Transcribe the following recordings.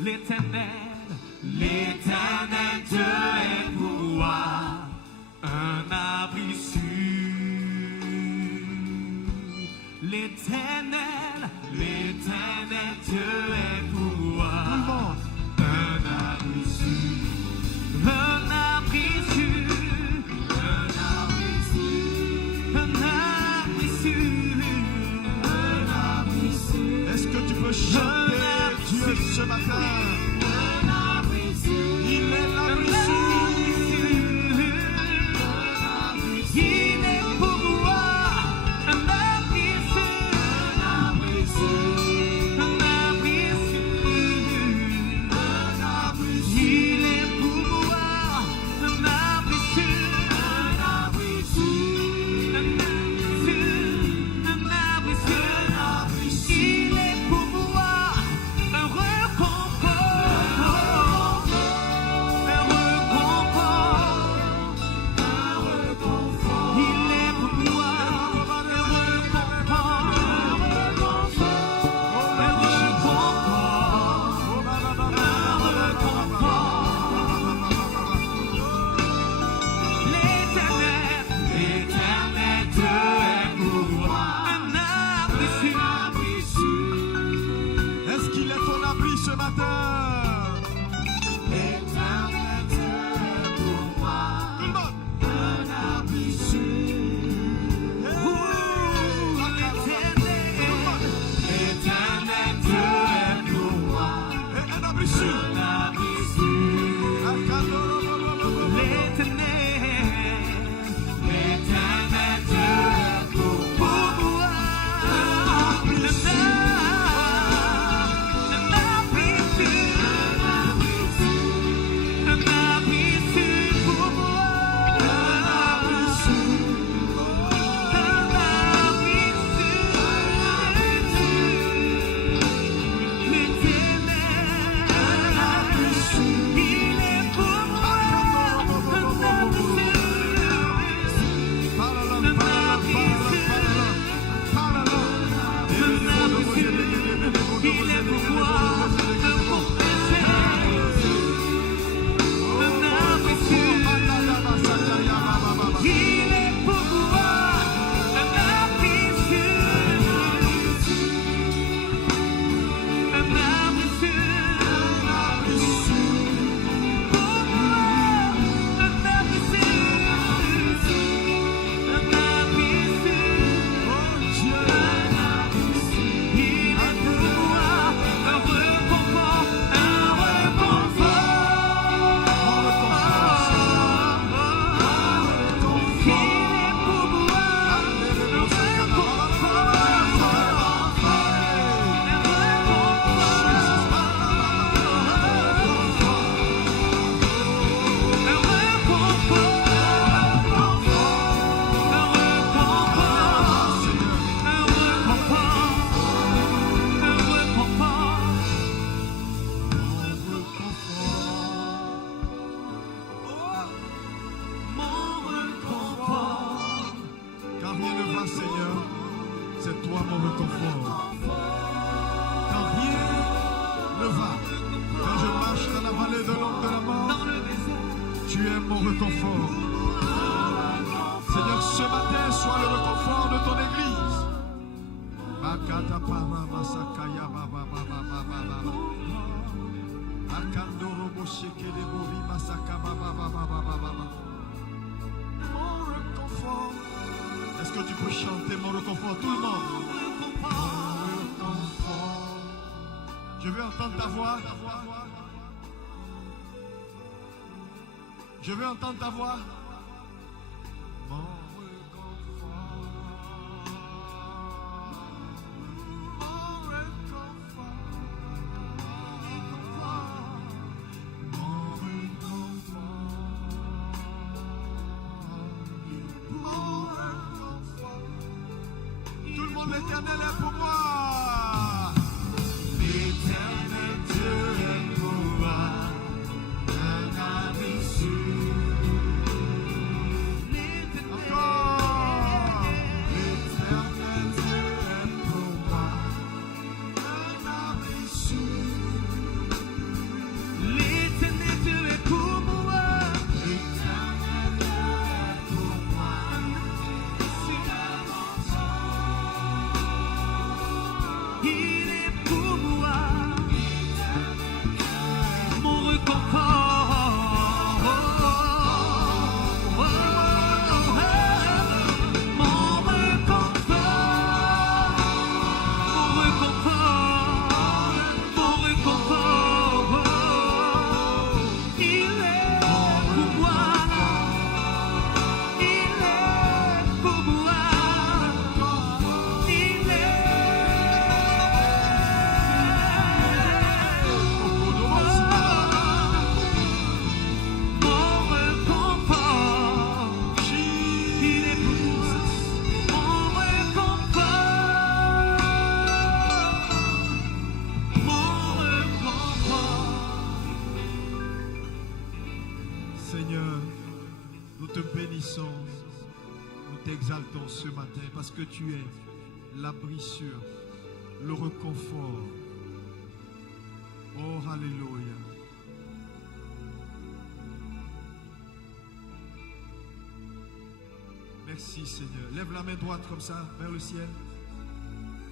L'Éternel, l'Éternel Dieu est pour moi un abri sûr. L'Éternel, l'Éternel Dieu est pour moi un abri sûr. Un abri sûr, un abri sûr, un abri sûr, un abri sûr. Est-ce que tu peux chanter Dieu ce matin? Il est l'abri sûr. Il est pour moi un abri sûr, un abri sûr, un abri sûr, un abri sûr. Il est pour moi un abri sûr, un abri sûr, un abri sûr, un abri sûr. Il est pour moi un réconfort, un réconfort. Il est pour moi un L'Éternel, l'Éternel Dieu est pour moi un abri sûr. Est-ce qu'il est ton abri ce matin? L'Éternel Dieu est pour moi Tout le monde. un abri sûr. L'Éternel Dieu est pour moi Et un abri sûr. un abri sûr. L'Éternel Dieu est pour moi un abri sûr. Un abri sûr, un abri sûr pour moi. Un abri sûr, un abri sûr. L'Éternel, un abri sûr. Il est pour moi un abri sûr. Il est pour moi un confesseur, un abri sûr. Il est pour moi un abri sûr, un abri sûr. Pour moi un abri sûr, un abri sûr. Il est pour moi un réconfort, un réconfort. Il est pour moi un Quand rien ne va, Seigneur, c'est toi mon réconfort. Quand rien ne va, quand je marche dans la vallée de l'ombre de la mort, tu es mon réconfort. Seigneur, ce matin, sois le réconfort de ton église. Makata pama masakaya baba baba baba baba. Akandoro bosheke de bobi masaka baba baba baba baba. Mon réconfort. Est-ce que tu peux chanter mon réconfort, tout le monde? Mon réconfort. Je veux entendre ta voix. Je veux entendre ta voix. Mon réconfort. Mon réconfort. Mon réconfort. Mon réconfort. Tout le monde, l'Éternel est pour moi. L'Éternel Dieu est pour moi un abri sûr. Encore. L'Éternel Dieu est pour moi il est pour moi mon réconfort. Mon réconfort, mon réconfort, il est pour moi, il est pour moi, il est mon réconfort, il est pour moi, mon réconfort, mon réconfort. Seigneur, nous te bénissons, nous t'exaltons ce matin parce que tu es l'abri sûr, le réconfort. Oh, alléluia. Merci Seigneur. Lève la main droite comme ça vers le ciel.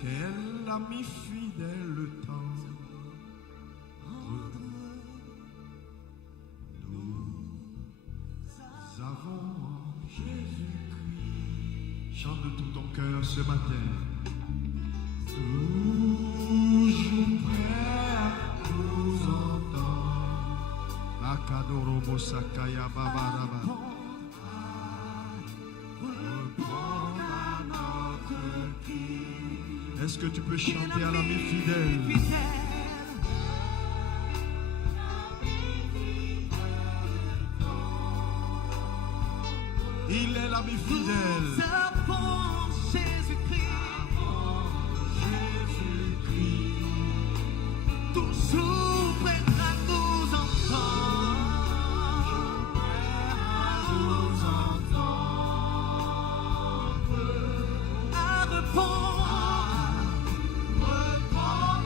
Quel ami fidèle le temps. Nous avons en Jésus-Christ. Chante de tout ton cœur ce matin. Toujours prêt à nous entendre. Akadorobo Sakaya Babaraba. Est-ce que tu peux chanter à l'ami fidèle? Il est l'ami fidèle. Nous avons Jésus-Christ, toujours prêt à nous entendre, à répondre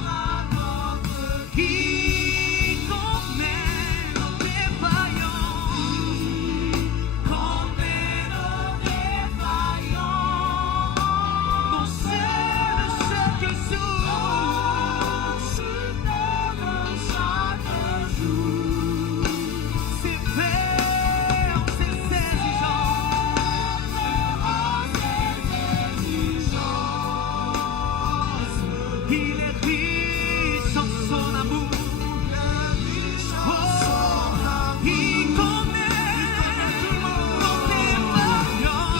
à notre qui connaît nos défaillances, connaît nos défaillances, non c'est de chaque jour, chaque jour, c'est ferme, c'est exigeant, il est riche en son amour. Oh, il connaît nos défaillances.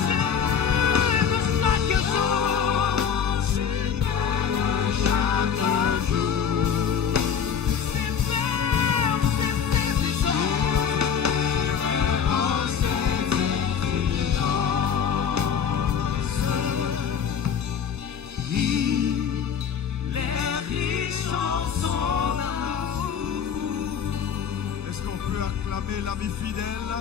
C'est de chaque jour, c'est ferme, c'est il est riche en son amour. Est-ce qu'on peut acclamer l'ami fidèle?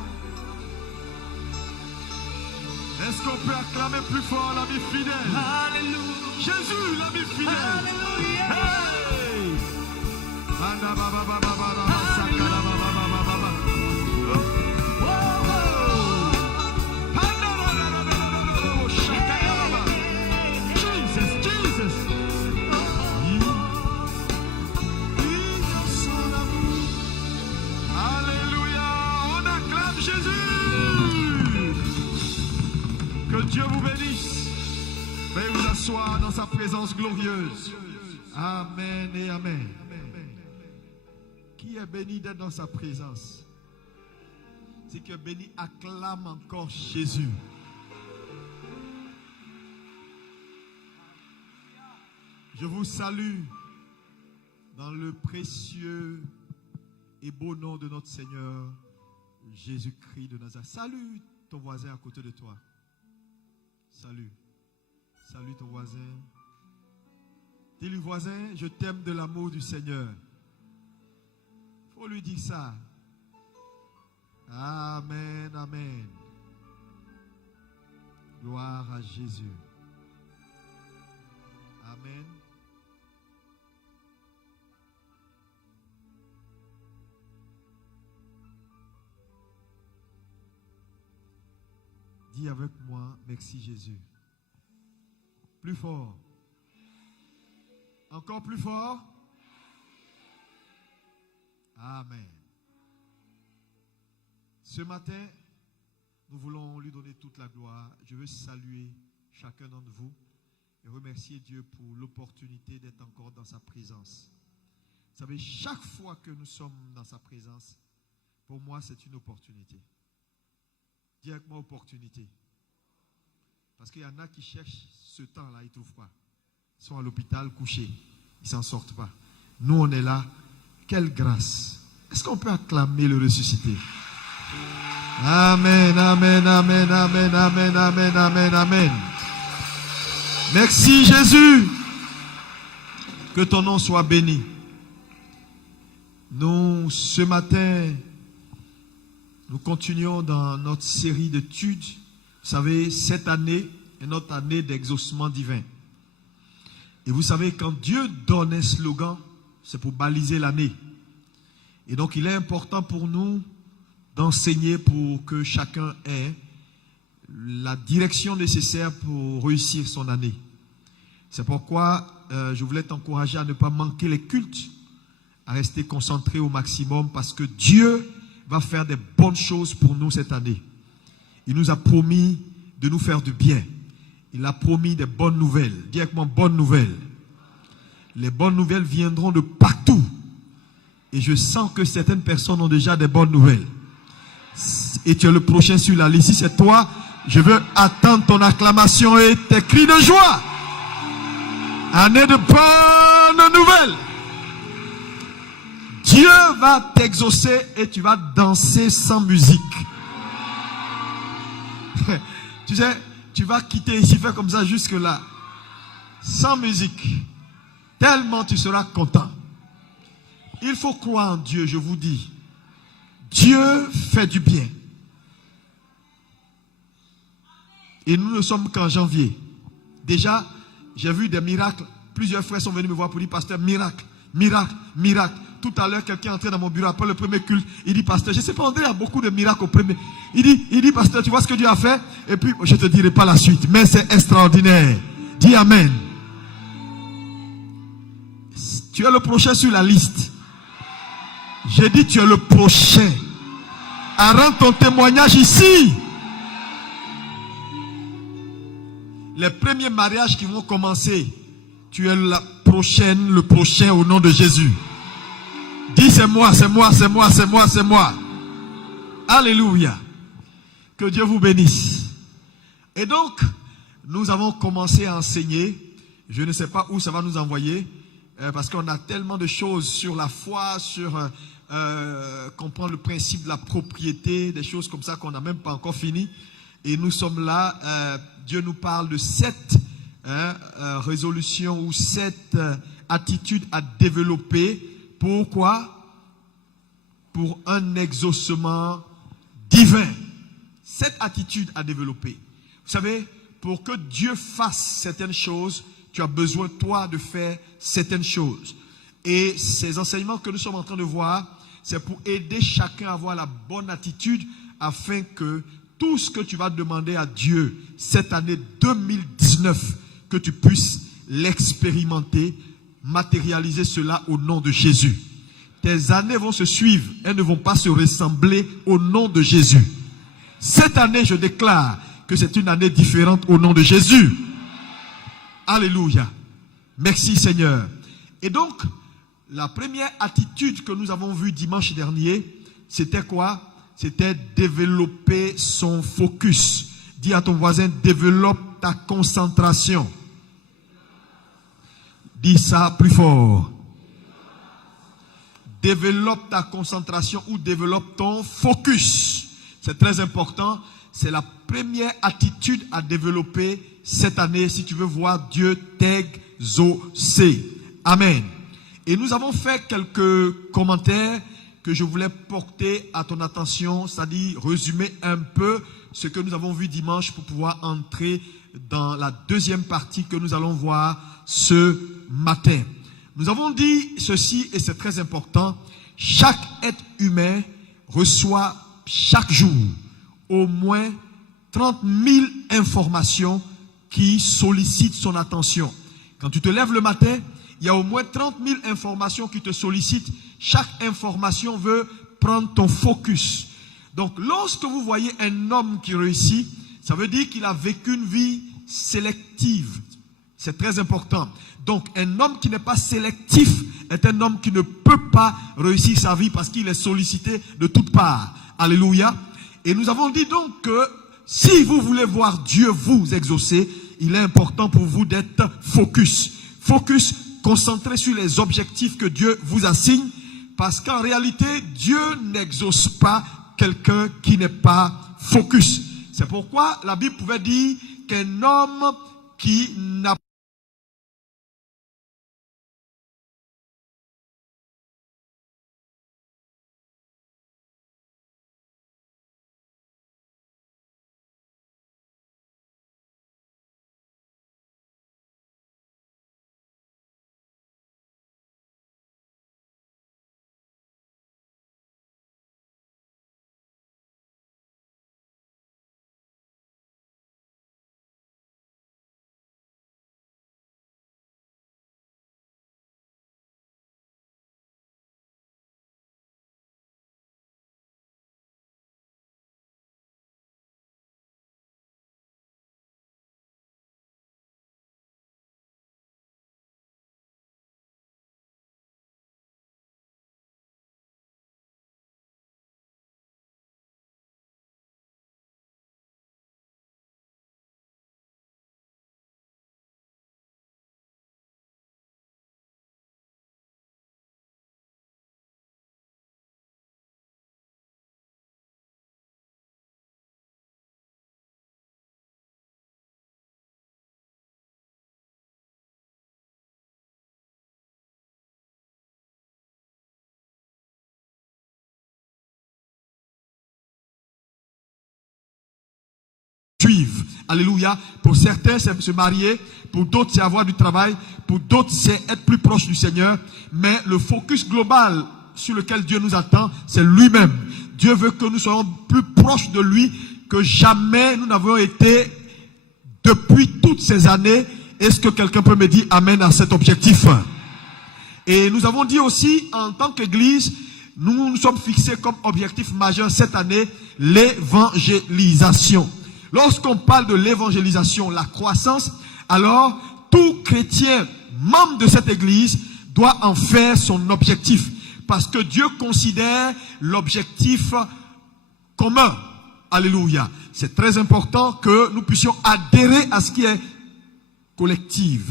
Est-ce qu'on peut acclamer plus fort l'ami fidèle? Alléluia, Jésus, l'ami fidèle. alléluia. Hey! Anda ba ba ba ba ba ba, sakala ba ba ba ba ba ba. Oh, oh, oh. Anda ba ba ba ba ba ba ba, shakaya ba ba. Jesus, Jesus. Il est son amour. Alléluia, on acclame Jésus. Que Dieu vous bénisse. Veuillez vous asseoir dans sa présence glorieuse. Amen et amen. Qui est béni d'être dans sa présence? C'est que béni acclame encore Jésus. Je vous salue dans le précieux et beau nom de notre Seigneur Jésus-Christ de Nazareth. Salue ton voisin à côté de toi. Salut. Salut ton voisin. Dis-lui, voisin, je t'aime de l'amour du Seigneur. Il faut lui dire ça. Amen, amen. Gloire à Jésus. Amen. Dis avec moi, merci Jésus. Plus fort. Encore plus fort. Amen. Ce matin, nous voulons lui donner toute la gloire. Je veux saluer chacun d'entre vous et remercier Dieu pour l'opportunité d'être encore dans sa présence. Vous savez, chaque fois que nous sommes dans sa présence, pour moi, c'est une opportunité. Dis avec moi opportunité. Parce qu'il y en a qui cherchent ce temps-là, ils ne trouvent pas. Ils sont à l'hôpital couchés. Ils ne s'en sortent pas. Nous, on est là. Quelle grâce. Est-ce qu'on peut acclamer le ressuscité? Amen, amen, amen, amen, amen, amen, amen, amen. Merci Jésus. Que ton nom soit béni. Nous, ce matin, nous continuons dans notre série d'études. Vous savez, cette année est notre année d'exaucement divin. Et vous savez, quand Dieu donne un slogan, c'est pour baliser l'année. Et donc, il est important pour nous d'enseigner pour que chacun ait la direction nécessaire pour réussir son année. C'est pourquoi je voulais t'encourager à ne pas manquer les cultes, à rester concentré au maximum, parce que Dieu va faire des bonnes choses pour nous cette année. Il nous a promis de nous faire du bien. Il a promis des bonnes nouvelles. Dis avec moi, bonnes nouvelles. Les bonnes nouvelles viendront de partout. Et je sens que certaines personnes ont déjà des bonnes nouvelles. Et tu es le prochain sur la liste. Si c'est toi, je veux attendre ton acclamation et tes cris de joie. Année de bonnes nouvelles. Dieu va t'exaucer et tu vas danser sans musique. Tu sais, tu vas quitter ici, faire comme ça jusque là. Sans musique. Tellement tu seras content. Il faut croire en Dieu, je vous dis. Dieu fait du bien. Et nous ne sommes qu'en janvier. Déjà, j'ai vu des miracles. Plusieurs frères sont venus me voir pour dire, pasteur, miracle, miracle, miracle. Tout à l'heure, quelqu'un est entré dans mon bureau après le premier culte. Il dit, pasteur, je ne sais pas, André, il y a beaucoup de miracles au premier. Il dit, pasteur, tu vois ce que Dieu a fait? Et puis, je ne te dirai pas la suite. Mais c'est extraordinaire. Dis amen. Tu es le prochain sur la liste. J'ai dit, tu es le prochain. À rendre ton témoignage ici. Les premiers mariages qui vont commencer, tu es la prochaine, le prochain au nom de Jésus. Dis, c'est moi, c'est moi, c'est moi, c'est moi, c'est moi. Alléluia. Que Dieu vous bénisse. Et donc, nous avons commencé à enseigner. Je ne sais pas où ça va nous envoyer. Parce qu'on a tellement de choses sur la foi, sur comprendre le principe de la propriété, des choses comme ça qu'on n'a même pas encore fini. Et nous sommes là, Dieu nous parle de 7 résolutions ou 7 attitudes à développer. Pourquoi? Pour un exaucement divin. 7 attitudes à développer. Vous savez, pour que Dieu fasse certaines choses, tu as besoin, toi, de faire certaines choses. Et ces enseignements que nous sommes en train de voir, c'est pour aider chacun à avoir la bonne attitude afin que tout ce que tu vas demander à Dieu cette année 2019, que tu puisses l'expérimenter, matérialiser cela au nom de Jésus. Tes années vont se suivre, elles ne vont pas se ressembler au nom de Jésus. Cette année, je déclare que c'est une année différente au nom de Jésus. Alléluia. Merci Seigneur. Et donc, la première attitude que nous avons vue dimanche dernier, c'était quoi? C'était développer son focus. Dis à ton voisin, développe ta concentration. Dis ça plus fort. Développe ta concentration ou développe ton focus. C'est très important. C'est la première attitude à développer cette année si tu veux voir Dieu t'exaucer. Amen. Et nous avons fait quelques commentaires que je voulais porter à ton attention, c'est-à-dire résumer un peu ce que nous avons vu dimanche pour pouvoir entrer dans la deuxième partie que nous allons voir ce matin. Nous avons dit ceci, et c'est très important, chaque être humain reçoit chaque jour au moins 30 000 informations qui sollicitent son attention. Quand tu te lèves le matin, il y a au moins 30 000 informations qui te sollicitent. Chaque information veut prendre ton focus. Donc, lorsque vous voyez un homme qui réussit, ça veut dire qu'il a vécu une vie sélective. C'est très important. Donc, un homme qui n'est pas sélectif est un homme qui ne peut pas réussir sa vie parce qu'il est sollicité de toutes parts. Alléluia. Et nous avons dit donc que si vous voulez voir Dieu vous exaucer, il est important pour vous d'être focus. Focus, concentré sur les objectifs que Dieu vous assigne, parce qu'en réalité, Dieu n'exauce pas quelqu'un qui n'est pas focus. C'est pourquoi la Bible pouvait dire qu'un homme qui n'a pas suivre. Alléluia. Pour certains, c'est se marier. Pour d'autres, c'est avoir du travail. Pour d'autres, c'est être plus proche du Seigneur. Mais le focus global sur lequel Dieu nous attend, c'est lui-même. Dieu veut que nous soyons plus proches de lui que jamais nous n'avons été depuis toutes ces années. Est-ce que quelqu'un peut me dire amen à cet objectif? Et nous avons dit aussi, en tant qu'Église, nous nous sommes fixés comme objectif majeur cette année, l'évangélisation. Lorsqu'on parle de l'évangélisation, la croissance, alors tout chrétien membre de cette église doit en faire son objectif. Parce que Dieu considère l'objectif commun. Alléluia. C'est très important que nous puissions adhérer à ce qui est collectif.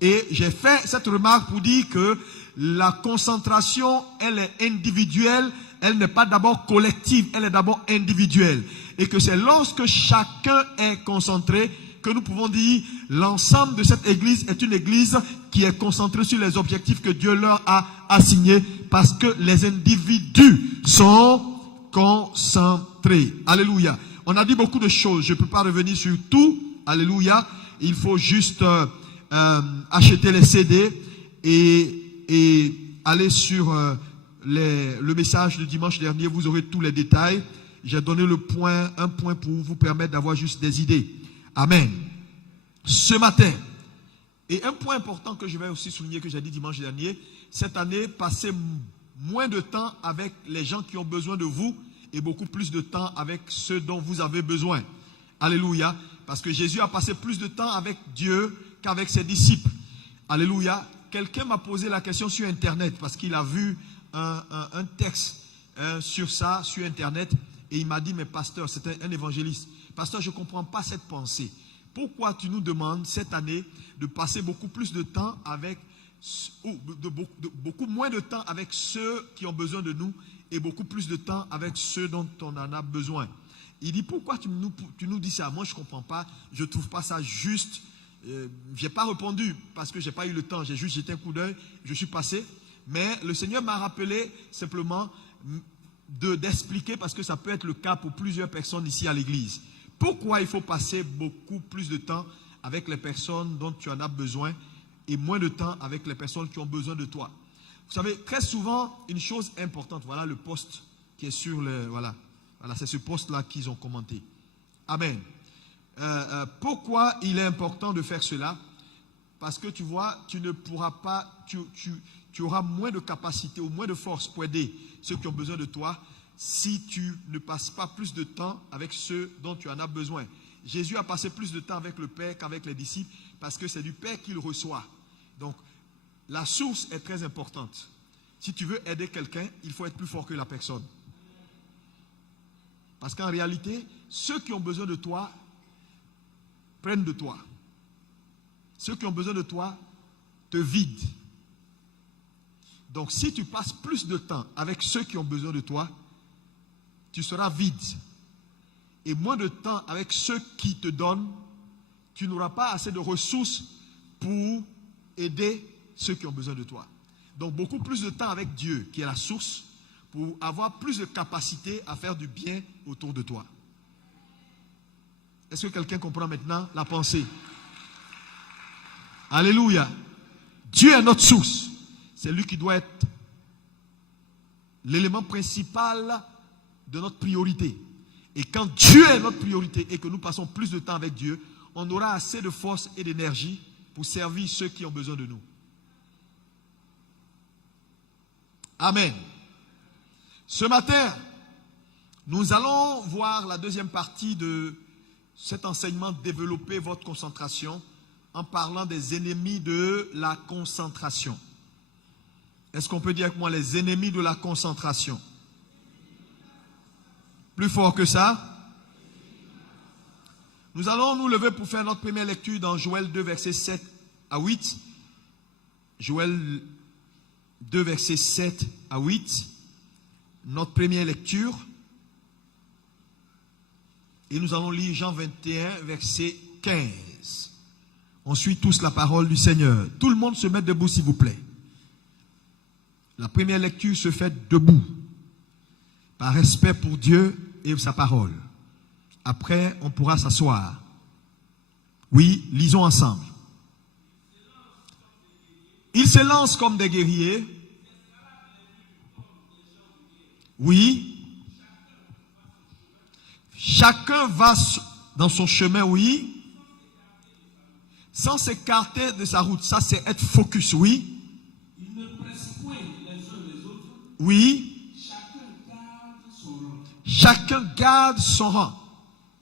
Et j'ai fait cette remarque pour dire que la concentration, elle est individuelle, elle n'est pas d'abord collective, elle est d'abord individuelle. Et que c'est lorsque chacun est concentré que nous pouvons dire l'ensemble de cette église est une église qui est concentrée sur les objectifs que Dieu leur a assignés parce que les individus sont concentrés. Alléluia. On a dit beaucoup de choses, je ne peux pas revenir sur tout. Alléluia. Il faut juste acheter les CD et aller sur le message du dimanche dernier, vous aurez tous les détails. J'ai donné un point pour vous permettre d'avoir juste des idées. Amen. Ce matin, et un point important que je vais aussi souligner que j'ai dit dimanche dernier, cette année, passez moins de temps avec les gens qui ont besoin de vous et beaucoup plus de temps avec ceux dont vous avez besoin. Alléluia. Parce que Jésus a passé plus de temps avec Dieu qu'avec ses disciples. Alléluia. Quelqu'un m'a posé la question sur Internet parce qu'il a vu un texte sur ça, sur Internet. Et il m'a dit, mais pasteur, c'était un évangéliste. Pasteur, je ne comprends pas cette pensée. Pourquoi tu nous demandes cette année de passer beaucoup plus de temps avec, ou beaucoup moins de temps avec ceux qui ont besoin de nous et beaucoup plus de temps avec ceux dont on en a besoin? Il dit, pourquoi tu nous dis ça? Moi, je ne comprends pas. Je ne trouve pas ça juste. Je n'ai pas répondu parce que je n'ai pas eu le temps. J'ai juste jeté un coup d'œil. Je suis passé. Mais le Seigneur m'a rappelé simplement d'expliquer parce que ça peut être le cas pour plusieurs personnes ici à l'église. Pourquoi il faut passer beaucoup plus de temps avec les personnes dont tu en as besoin et moins de temps avec les personnes qui ont besoin de toi? Vous savez, très souvent, une chose importante, voilà le post qui est sur le... Voilà, c'est ce post-là qu'ils ont commenté. Amen. Pourquoi il est important de faire cela? Parce que tu vois, tu ne pourras pas, tu auras moins de capacité ou moins de force pour aider ceux qui ont besoin de toi si tu ne passes pas plus de temps avec ceux dont tu en as besoin. Jésus a passé plus de temps avec le Père qu'avec les disciples parce que c'est du Père qu'il reçoit. Donc, la source est très importante. Si tu veux aider quelqu'un, il faut être plus fort que la personne. Parce qu'en réalité, ceux qui ont besoin de toi prennent de toi. Ceux qui ont besoin de toi te vident. Donc, si tu passes plus de temps avec ceux qui ont besoin de toi, tu seras vide. Et moins de temps avec ceux qui te donnent, tu n'auras pas assez de ressources pour aider ceux qui ont besoin de toi. Donc, beaucoup plus de temps avec Dieu, qui est la source, pour avoir plus de capacité à faire du bien autour de toi. Est-ce que quelqu'un comprend maintenant la pensée? Alléluia. Dieu est notre source. C'est lui qui doit être l'élément principal de notre priorité. Et quand Dieu est notre priorité et que nous passons plus de temps avec Dieu, on aura assez de force et d'énergie pour servir ceux qui ont besoin de nous. Amen. Ce matin, nous allons voir la deuxième partie de cet enseignement, développer votre concentration, en parlant des ennemis de la concentration. Est-ce qu'on peut dire avec moi les ennemis de la concentration? Plus fort que ça. Nous allons nous lever pour faire notre première lecture dans Joël 2, versets 7 à 8. Joël 2, versets 7 à 8. Notre première lecture. Et nous allons lire Jean 21, verset 15. On suit tous la parole du Seigneur. Tout le monde se met debout, s'il vous plaît. La première lecture se fait debout, par respect pour Dieu et sa parole. Après, on pourra s'asseoir. Oui, lisons ensemble. Ils se lancent comme des guerriers. Oui. Chacun va dans son chemin, oui. Sans s'écarter de sa route. Ça, c'est être focus, oui. Ils ne pressent point les uns les autres. Oui. Chacun garde son rang. Chacun garde son rang.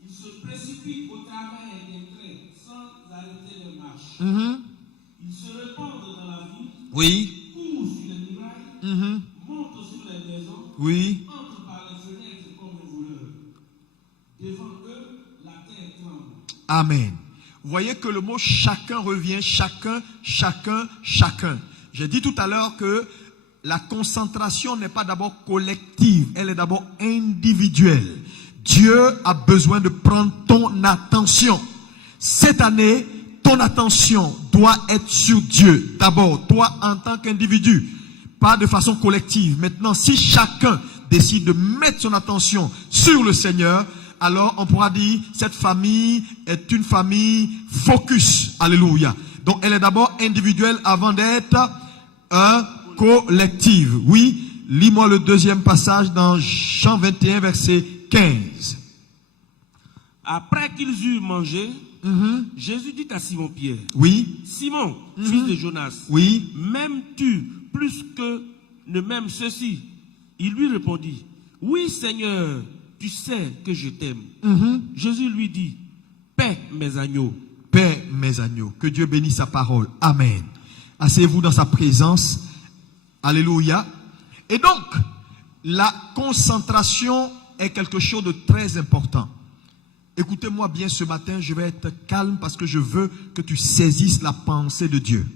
Ils se précipitent au travail et des traits sans arrêter leur marche. Ils se répandent dans la ville. Oui. Courent sur les murailles. Montent sur les maisons. Oui. Entrent par les fenêtres comme un voleur. Devant eux, la terre tremble. Amen. Vous voyez que le mot chacun revient, chacun, chacun, chacun. J'ai dit tout à l'heure que la concentration n'est pas d'abord collective, elle est d'abord individuelle. Dieu a besoin de prendre ton attention. Cette année, ton attention doit être sur Dieu. D'abord, toi en tant qu'individu, pas de façon collective. Maintenant, si chacun décide de mettre son attention sur le Seigneur, alors on pourra dire, cette famille est une famille focus. Alléluia. Donc elle est d'abord individuelle avant d'être collective. Oui, lis-moi le deuxième passage dans Jean 21, verset 15. Après qu'ils eurent mangé, Jésus dit à Simon-Pierre, Oui, Simon, fils de Jonas, oui, m'aimes-tu plus que ne m'aime ceci? Il lui répondit, oui Seigneur, tu sais que je t'aime. Jésus lui dit, paie mes agneaux. paie mes agneaux. Que Dieu bénisse sa parole. Amen. Asseyez-vous dans sa présence. Alléluia. Et donc, la concentration est quelque chose de très important. Écoutez-moi bien ce matin, je vais être calme parce que je veux que tu saisisses la pensée de Dieu.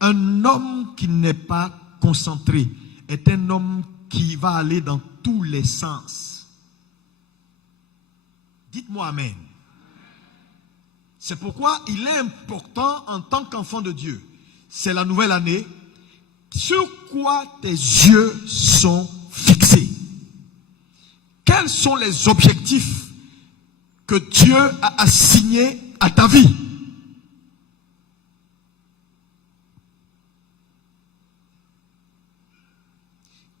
Un homme qui n'est pas concentré est un homme qui va aller dans tous les sens. Dites-moi Amen. C'est pourquoi il est important en tant qu'enfant de Dieu. C'est la nouvelle année. Sur quoi tes yeux sont fixés? Quels sont les objectifs que Dieu a assignés à ta vie?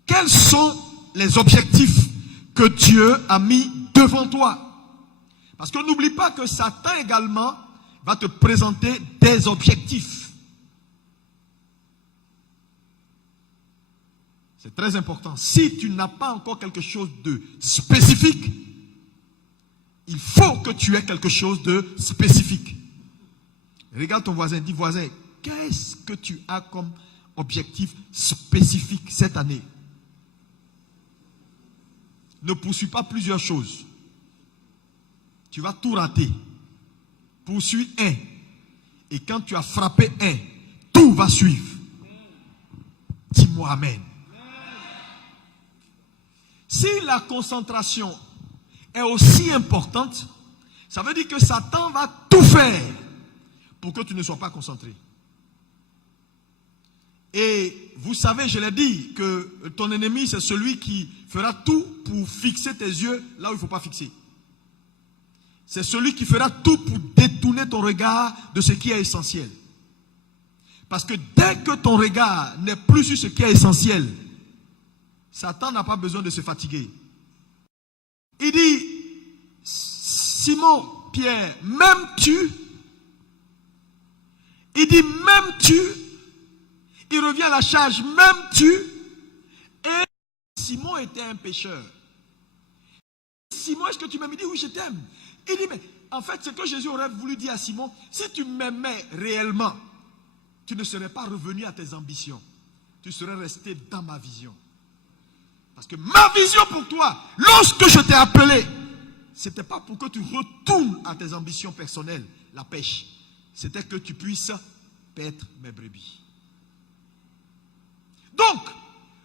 Quels sont les objectifs que Dieu a mis devant toi? Parce que n'oublie pas que Satan également va te présenter des objectifs. C'est très important. Si tu n'as pas encore quelque chose de spécifique, il faut que tu aies quelque chose de spécifique. Regarde ton voisin, dis voisin, qu'est-ce que tu as comme objectif spécifique cette année? Ne poursuis pas plusieurs choses. Tu vas tout rater. Poursuis un. Et quand tu as frappé un, tout va suivre. Dis-moi amen. Si la concentration est aussi importante, ça veut dire que Satan va tout faire pour que tu ne sois pas concentré. Et vous savez, je l'ai dit, que ton ennemi, c'est celui qui fera tout pour fixer tes yeux là où il ne faut pas fixer. C'est celui qui fera tout pour détourner ton regard de ce qui est essentiel. Parce que dès que ton regard n'est plus sur ce qui est essentiel, Satan n'a pas besoin de se fatiguer. Il dit, Simon, Pierre, m'aimes-tu? Il dit, m'aimes-tu? Il revient à la charge, m'aimes-tu? Et Simon était un pécheur. Simon, est-ce que tu m'aimes? Il dit, oui, je t'aime. Il dit, mais en fait, ce que Jésus aurait voulu dire à Simon, si tu m'aimais réellement, tu ne serais pas revenu à tes ambitions. Tu serais resté dans ma vision. Parce que ma vision pour toi, lorsque je t'ai appelé, ce n'était pas pour que tu retournes à tes ambitions personnelles, la pêche. C'était que tu puisses paître mes brebis. Donc,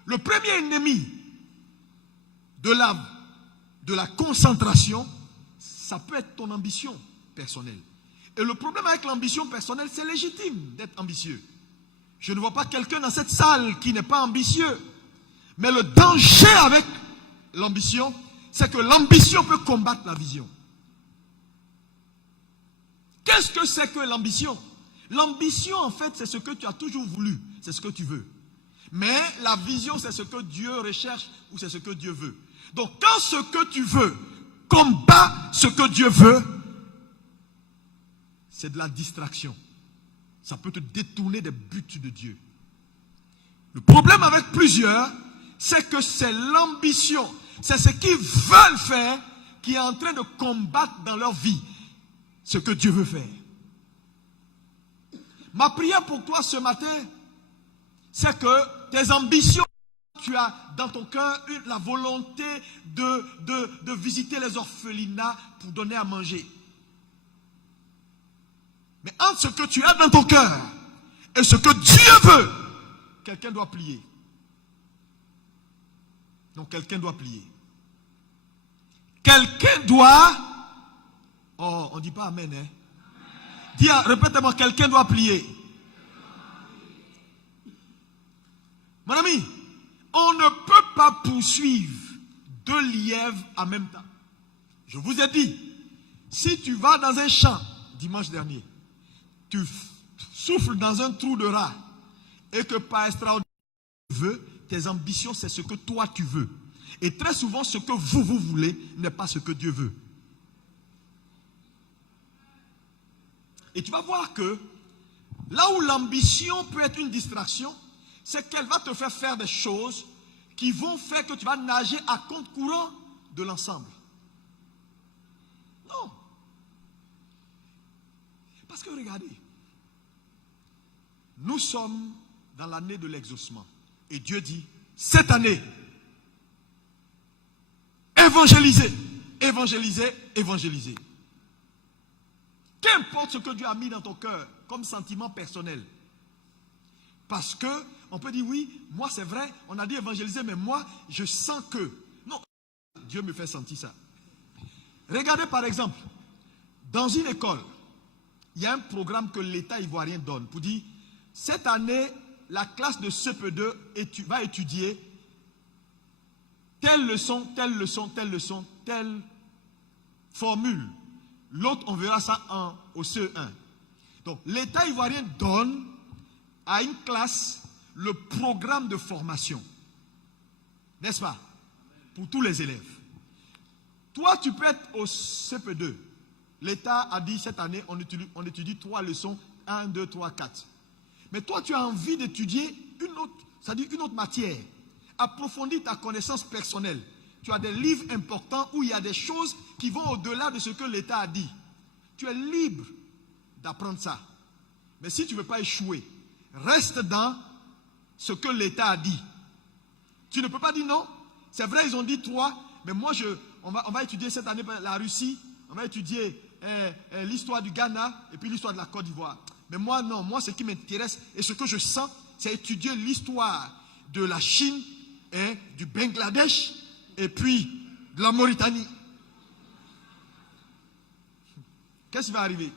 le premier ennemi de la concentration, ça peut être ton ambition personnelle. Et le problème avec l'ambition personnelle, c'est légitime d'être ambitieux. Je ne vois pas quelqu'un dans cette salle qui n'est pas ambitieux. Mais le danger avec l'ambition, c'est que l'ambition peut combattre la vision. Qu'est-ce que c'est que l'ambition? L'ambition, en fait, c'est ce que tu as toujours voulu. C'est ce que tu veux. Mais la vision, c'est ce que Dieu recherche ou c'est ce que Dieu veut. Donc, quand ce que tu veux combat ce que Dieu veut, c'est de la distraction. Ça peut te détourner des buts de Dieu. Le problème avec plusieurs, c'est que c'est l'ambition, c'est ce qu'ils veulent faire qui est en train de combattre dans leur vie ce que Dieu veut faire. Ma prière pour toi ce matin, c'est que tes ambitions, tu as dans ton cœur la volonté de visiter les orphelinats pour donner à manger. Mais entre ce que tu as dans ton cœur et ce que Dieu veut, quelqu'un doit plier. Donc quelqu'un doit plier. Quelqu'un doit... Oh, on ne dit pas amen, hein? Dis, répète-moi, quelqu'un doit plier. Mon ami, on ne peut pas poursuivre deux lièvres en même temps. Je vous ai dit, si tu vas dans un champ dimanche dernier, tu souffles dans un trou de rat et que par extraordinaire tu veux, tes ambitions c'est ce que toi tu veux. Et très souvent ce que vous voulez n'est pas ce que Dieu veut. Et tu vas voir que là où l'ambition peut être une distraction, c'est qu'elle va te faire faire des choses qui vont faire que tu vas nager à compte courant de l'ensemble. Non. Parce que regardez, nous sommes dans l'année de l'exaucement. Et Dieu dit, cette année, évangélisez, évangélisez, évangélisez. Qu'importe ce que Dieu a mis dans ton cœur comme sentiment personnel. Parce que on peut dire oui, moi c'est vrai, on a dit évangéliser, mais moi je sens que... Non, Dieu me fait sentir ça. Regardez par exemple, dans une école, il y a un programme que l'État ivoirien donne pour dire, cette année, la classe de CP2 va étudier telle leçon, telle leçon, telle leçon, telle formule. L'autre, on verra ça au CE1. Donc, l'État ivoirien donne à une classe le programme de formation. N'est-ce pas? Pour tous les élèves. Toi, tu peux être au CP2. l'État a dit cette année, on étudie 3 leçons, 1, 2, 3, 4. Mais toi, tu as envie d'étudier une autre matière. Approfondir ta connaissance personnelle. Tu as des livres importants où il y a des choses qui vont au-delà de ce que l'État a dit. Tu es libre d'apprendre ça. Mais si tu ne veux pas échouer, reste dans ce que l'État a dit. Tu ne peux pas dire non. C'est vrai, ils ont dit 3, mais moi, on va étudier cette année la Russie, on va étudier l'histoire du Ghana et puis l'histoire de la Côte d'Ivoire. Mais moi, non. Moi, ce qui m'intéresse et ce que je sens, c'est étudier l'histoire de la Chine, du Bangladesh et puis de la Mauritanie. Qu'est-ce qui va arriver?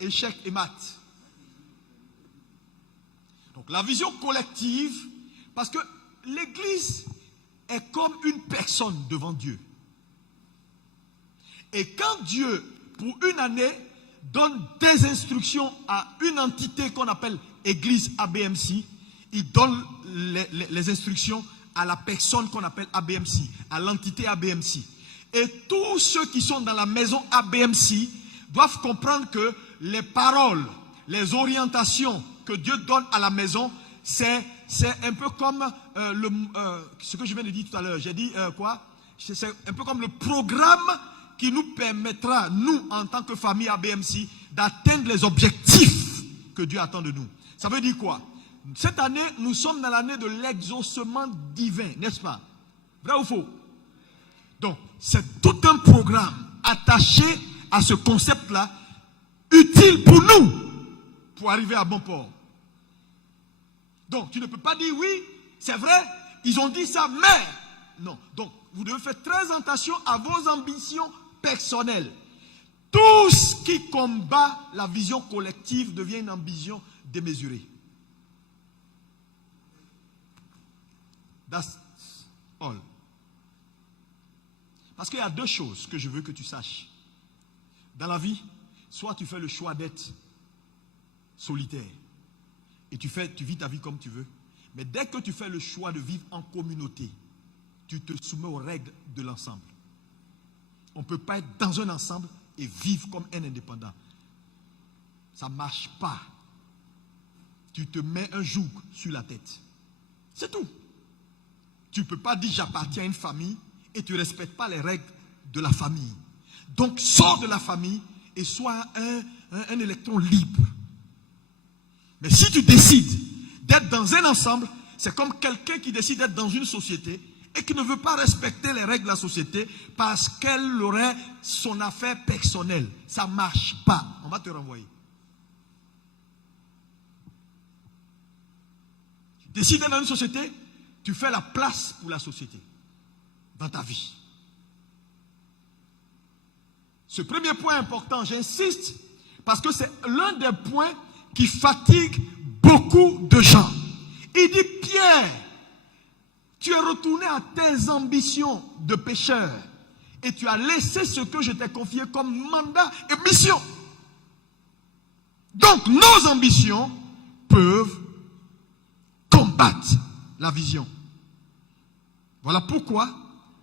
Échec et maths. Donc la vision collective, parce que l'Église est comme une personne devant Dieu. Et quand Dieu, pour une année, donne des instructions à une entité qu'on appelle Église ABMC, il donne les instructions à la personne qu'on appelle ABMC, à l'entité ABMC. Et tous ceux qui sont dans la maison ABMC doivent comprendre que les paroles, les orientations que Dieu donne à la maison, c'est un peu comme ce que je viens de dire tout à l'heure. J'ai dit quoi? C'est un peu comme le programme qui nous permettra, nous, en tant que famille ABMC, d'atteindre les objectifs que Dieu attend de nous. Ça veut dire quoi? Cette année, nous sommes dans l'année de l'exaucement divin, n'est-ce pas? Vrai ou faux? Donc, c'est tout un programme attaché à ce concept-là, utile pour nous, pour arriver à bon port. Donc, tu ne peux pas dire oui, c'est vrai, ils ont dit ça, mais... Non, donc, vous devez faire très attention à vos ambitions personnelles. Tout ce qui combat la vision collective devient une ambition démesurée. That's all. Parce qu'il y a 2 choses que je veux que tu saches. Dans la vie, soit tu fais le choix d'être solitaire et tu vis ta vie comme tu veux. Mais dès que tu fais le choix de vivre en communauté, tu te soumets aux règles de l'ensemble. On ne peut pas être dans un ensemble et vivre comme un indépendant. Ça ne marche pas. Tu te mets un joug sur la tête. C'est tout. Tu ne peux pas dire j'appartiens à une famille et tu ne respectes pas les règles de la famille. Donc sors de la famille et sois un électron libre. Mais si tu décides d'être dans un ensemble, c'est comme quelqu'un qui décide d'être dans une société et qui ne veut pas respecter les règles de la société parce qu'elle aurait son affaire personnelle. Ça ne marche pas. On va te renvoyer. Tu décides d'être dans une société, tu fais la place pour la société dans ta vie. Ce premier point important, j'insiste, parce que c'est l'un des points qui fatigue beaucoup de gens. Il dit, Pierre, tu es retourné à tes ambitions de pécheur et tu as laissé ce que je t'ai confié comme mandat et mission. Donc nos ambitions peuvent combattre la vision. Voilà pourquoi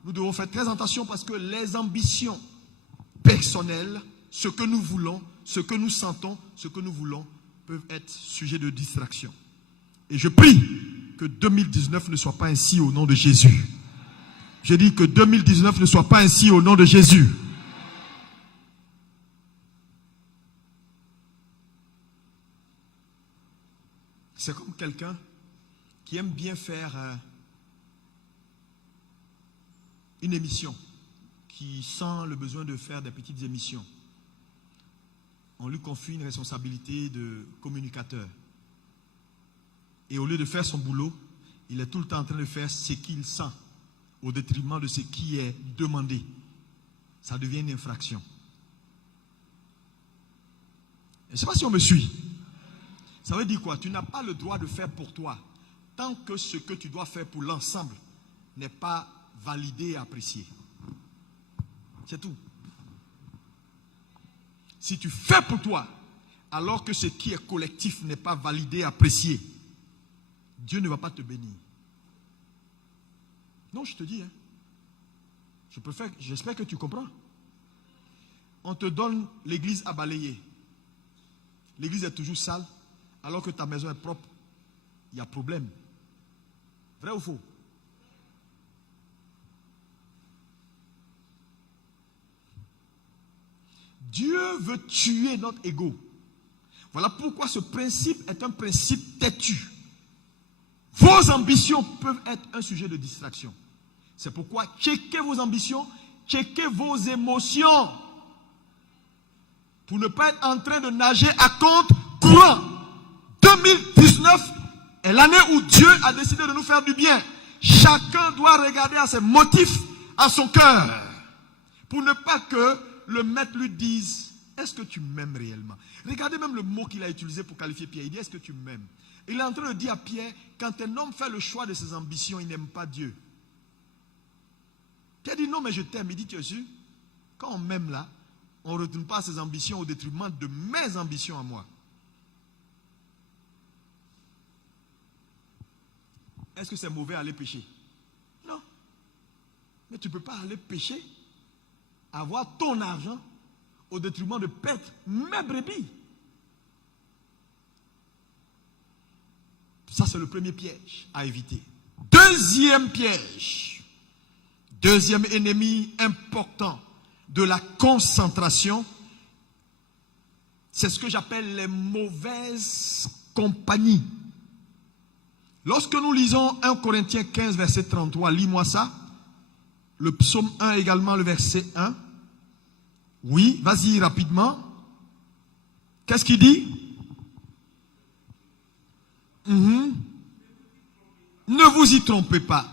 nous devons faire très attention, parce que les ambitions personnelles, ce que nous voulons, ce que nous sentons, ce que nous voulons, peuvent être sujets de distraction. Et je prie que 2019 ne soit pas ainsi au nom de Jésus. Je dis que 2019 ne soit pas ainsi au nom de Jésus. C'est comme quelqu'un qui aime bien faire une émission, qui sent le besoin de faire des petites émissions. On lui confie une responsabilité de communicateur. Et au lieu de faire son boulot, il est tout le temps en train de faire ce qu'il sent, au détriment de ce qui est demandé. Ça devient une infraction. Je ne sais pas si on me suit. Ça veut dire quoi? Tu n'as pas le droit de faire pour toi, tant que ce que tu dois faire pour l'ensemble n'est pas validé et apprécié. C'est tout. Si tu fais pour toi, alors que ce qui est collectif n'est pas validé et apprécié, Dieu ne va pas te bénir. Non, je te dis. J'espère que tu comprends. on te donne l'église à balayer. L'église est toujours sale, alors que ta maison est propre. Il y a problème. Vrai ou faux? Dieu veut tuer notre ego. Voilà pourquoi ce principe est un principe têtu. Vos ambitions peuvent être un sujet de distraction. C'est pourquoi checkez vos ambitions, checkez vos émotions. Pour ne pas être en train de nager à compte courant. 2019 est l'année où Dieu a décidé de nous faire du bien. Chacun doit regarder à ses motifs, à son cœur. Pour ne pas que le maître lui dise, est-ce que tu m'aimes réellement? Regardez même le mot qu'il a utilisé pour qualifier Pierre. Il dit, est-ce que tu m'aimes? Il est en train de dire à Pierre, quand un homme fait le choix de ses ambitions, il n'aime pas Dieu. Pierre dit, non mais je t'aime. Il dit, tu es sûr? Quand on m'aime là, on ne retourne pas à ses ambitions au détriment de mes ambitions à moi. Est-ce que c'est mauvais aller pécher? Non. Mais tu ne peux pas aller pécher, avoir ton argent au détriment de perdre mes brebis. Ça, c'est le premier piège à éviter. Deuxième piège, deuxième ennemi important de la concentration, c'est ce que j'appelle les mauvaises compagnies. Lorsque nous lisons 1 Corinthiens 15, verset 33, lis-moi ça. Le psaume 1 également, le verset 1. Oui, vas-y rapidement. Qu'est-ce qu'il dit? Ne vous y trompez pas.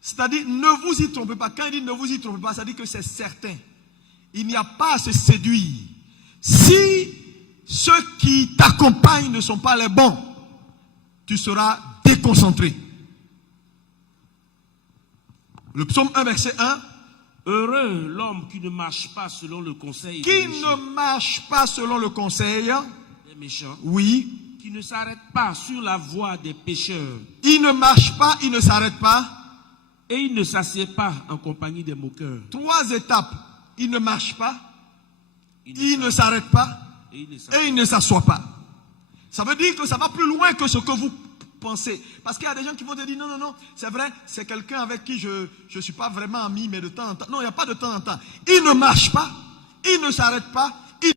C'est-à-dire, ne vous y trompez pas. Quand il dit ne vous y trompez pas, ça dit que c'est certain. Il n'y a pas à se séduire. Si ceux qui t'accompagnent ne sont pas les bons, tu seras déconcentré. Le psaume 1, verset 1. Heureux l'homme qui ne marche pas selon le conseil Qui ne marche pas selon le conseil des méchants. Oui. Qui ne s'arrête pas sur la voie des pécheurs. Il ne marche pas, il ne s'arrête pas. Et il ne s'assied pas en compagnie des moqueurs. 3 étapes. Il ne marche pas, il ne s'arrête pas et il ne s'assoit pas. Ça veut dire que ça va plus loin que ce que vous pensez. Parce qu'il y a des gens qui vont te dire non, non, non, c'est vrai, c'est quelqu'un avec qui je ne suis pas vraiment ami, mais de temps en temps. Non, il n'y a pas de temps en temps. Il ne marche pas, il ne s'arrête pas